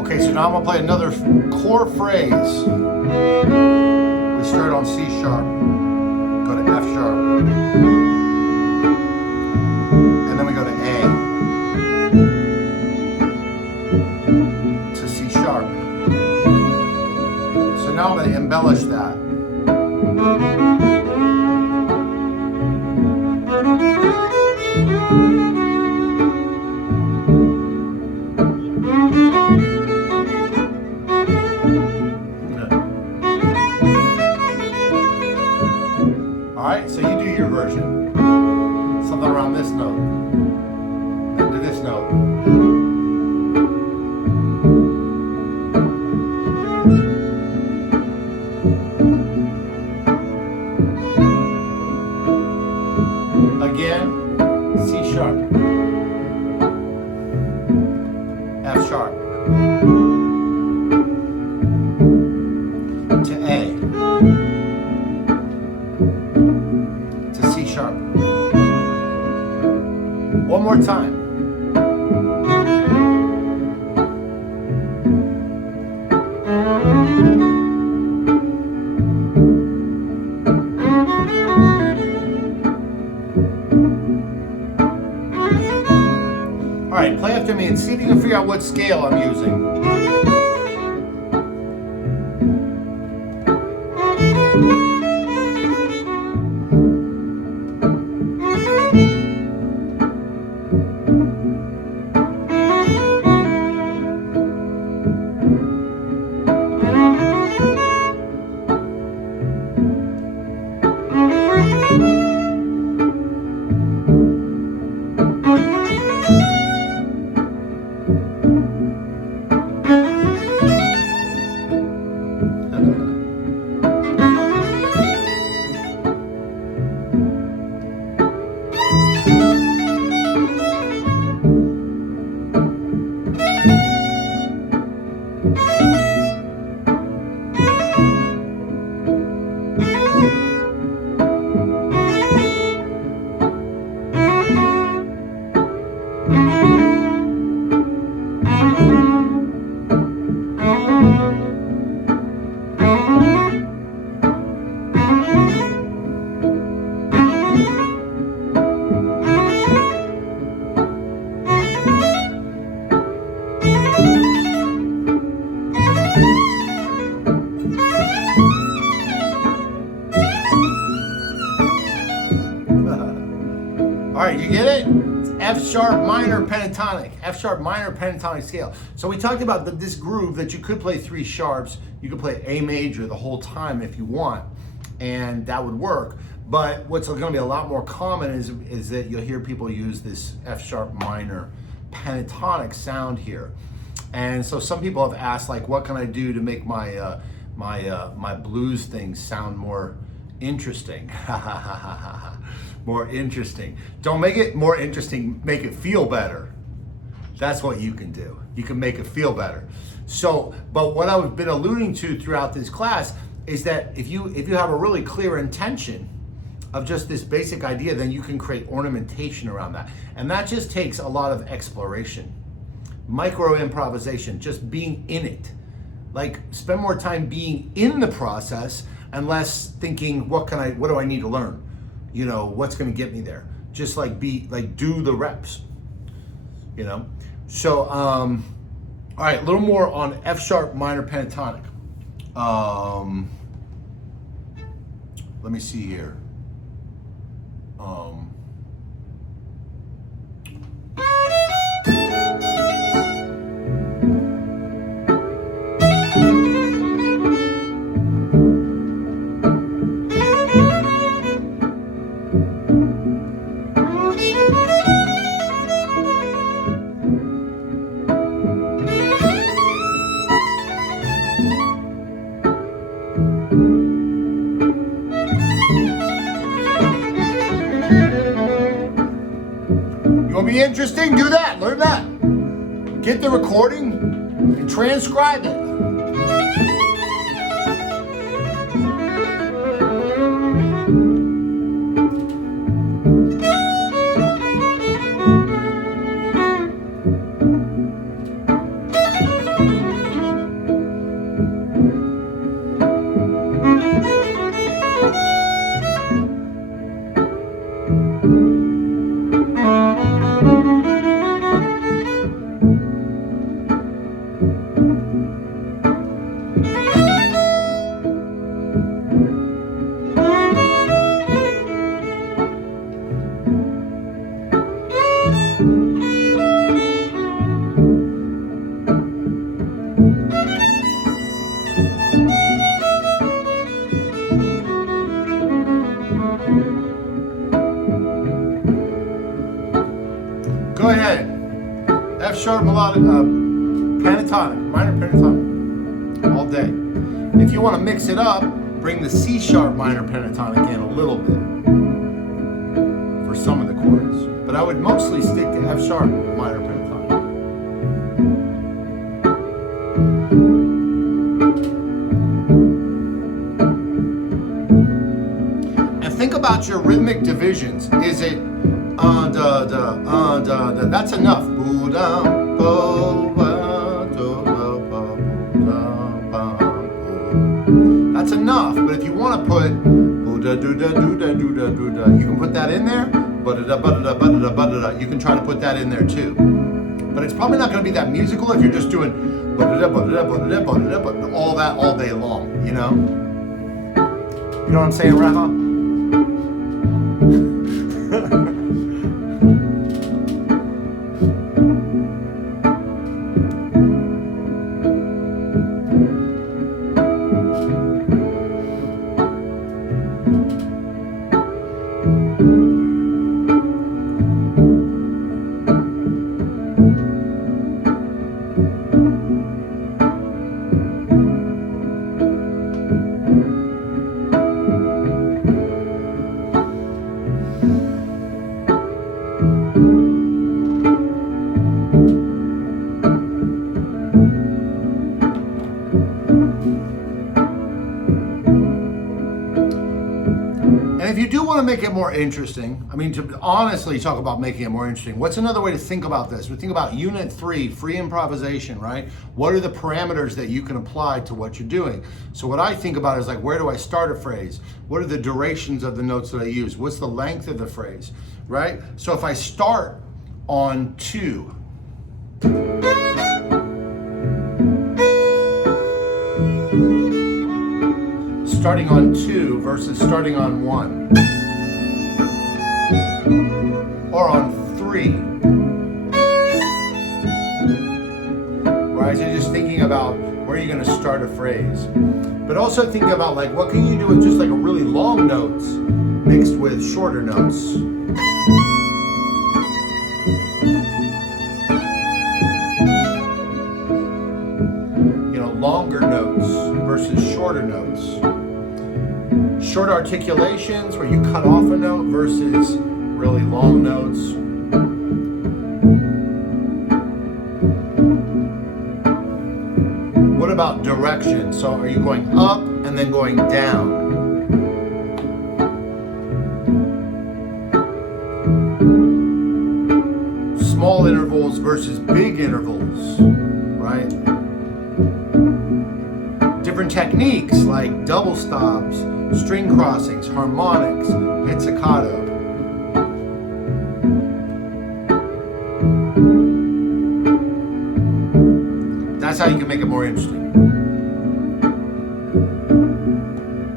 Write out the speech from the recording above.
Okay, so now I'm gonna play another chord phrase. We start on C sharp, go to F sharp, and then we go to A, to C sharp. So now I'm gonna embellish that. Alright, so you do your version. Something around this note. Then to this note. Again, C sharp. F sharp. To A. To C sharp. One more time. All right, play after me and see if you can figure out what scale I'm using. All right, you get it? It's F sharp minor pentatonic, F sharp minor pentatonic scale. So we talked about this groove that you could play 3 sharps. You could play A major the whole time if you want, and that would work. But what's going to be a lot more common is that you'll hear people use this F sharp minor pentatonic sound here. And so some people have asked, like, what can I do to make my my blues things sound more interesting? More interesting. Don't make it more interesting, make it feel better. That's what you can do. You can make it feel better. So, but what I've been alluding to throughout this class is that if you have a really clear intention of just this basic idea, then you can create ornamentation around that. And that just takes a lot of exploration, micro improvisation, just being in it. Like, spend more time being in the process and less thinking, what do I need to learn? You know, what's going to get me there? Just like do the reps, you know? So, all right, a little more on F sharp minor pentatonic. Let me see here. Be interesting, do that, learn that. Get the recording and transcribe it. F sharp melodic, pentatonic, minor pentatonic, all day. If you want to mix it up, bring the C sharp minor pentatonic in a little bit for some of the chords. But I would mostly stick to F sharp minor pentatonic. And think about your rhythmic divisions. Is it da da da da? That's enough. That's enough. But if you want to put you can put that in there. You can try to put that in there too. But it's probably not going to be that musical if you're just doing all that all day long, you know? You know what I'm saying, Raha? And if you do want to make it more interesting, I mean, to honestly talk about making it more interesting, what's another way to think about this? We think about Unit 3, free improvisation, right? What are the parameters that you can apply to what you're doing? So what I think about is like, where do I start a phrase? What are the durations of the notes that I use? What's the length of the phrase, right? So if I start on 2, starting on 2 versus starting on 1, or on 3, right? So just thinking about where you're going to start a phrase, but also thinking about like what can you do with just like a really long notes mixed with shorter notes. You know, longer notes versus shorter notes. Short articulations where you cut off a note versus really long notes. What about direction? So are you going up and then going down? Small intervals versus big intervals, right? Different techniques like double stops, string crossings, harmonics, pizzicato. That's how you can make it more interesting.